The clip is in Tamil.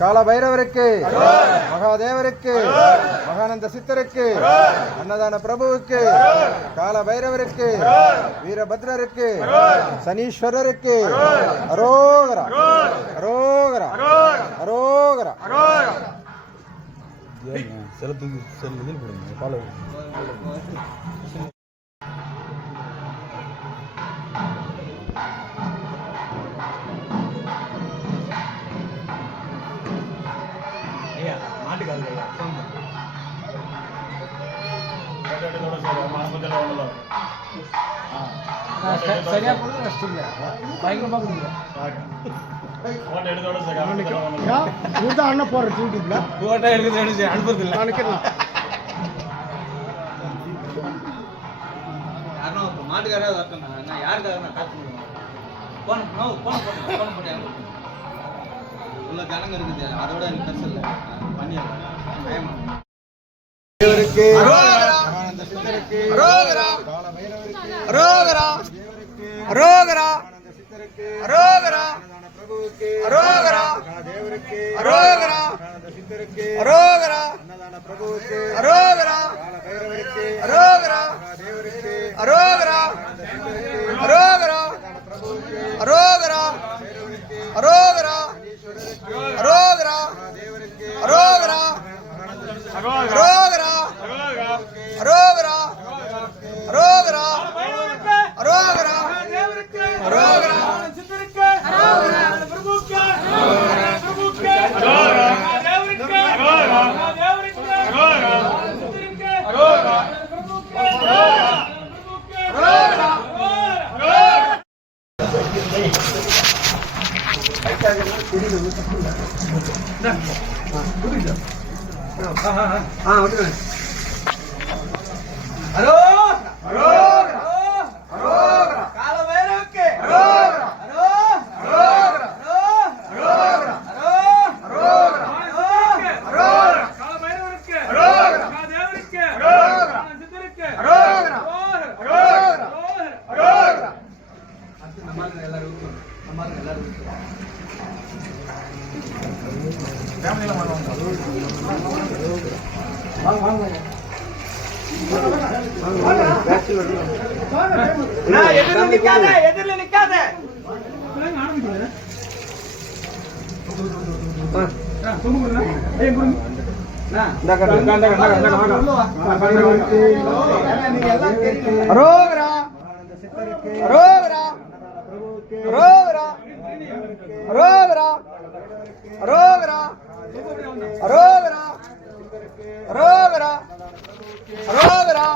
கால பைரவருக்கு, மகாதேவருக்கு, மகானந்த சித்தருக்கு, அன்னதான பிரபுவுக்கு, கால பைரவருக்கு, வீரபத்ரருக்கு, சனீஸ்வரருக்கு அரோகரா அரோகரா அரோகரா. சரியா போடுறது பயங்கரமா அண்ணன் போடுற யூடியூப்ல போட்டோ எடுத்து அனுப்புறது இல்லை நினைக்கலாம். மாட்டுக்காரே வரட்டும், நான் யாருக்காக நான் காத்து போன போட்டு உள்ள ஜனங்க இருக்குது, அதோட எனக்கு பெருசு இல்லை பண்ணிடுறேன். மகானந்த சித்தருக்கு அரோகரா கால பைரவருக்கு அரோகரா அரோகரா சித்தருக்கு அரோகரா பிரபுவுக்கு அரோகரா தேவருக்கு அரோகரா மகானந்த சித்தருக்கு அரோகரா அன்னதான பிரபுவுக்கு அரோகரா கால பைரவருக்கு அரோகரா தேவருக்கு அரோகரா அரோகரா அரோகரா அரோகரா அரோகரா அரோகரா அரோகரா அரோகரா அரோகரா அரோகரா அரோகரா சித்தருக்கு அரோகரா பிரபுக்கு பிரபுக்கு அரோகரா தேவருக்கு அரோகரா தேவருக்கு அரோகரா சித்தருக்கு அரோகரா பிரபுக்கு அரோகரா பிரபுக்கு அரோகரா அரோகரா. எதிரில் நிக்காத அரோகரா அரோகரா அரோகரா அரோகரா அரோகரா அரோகரா அரோகரா அரோகரா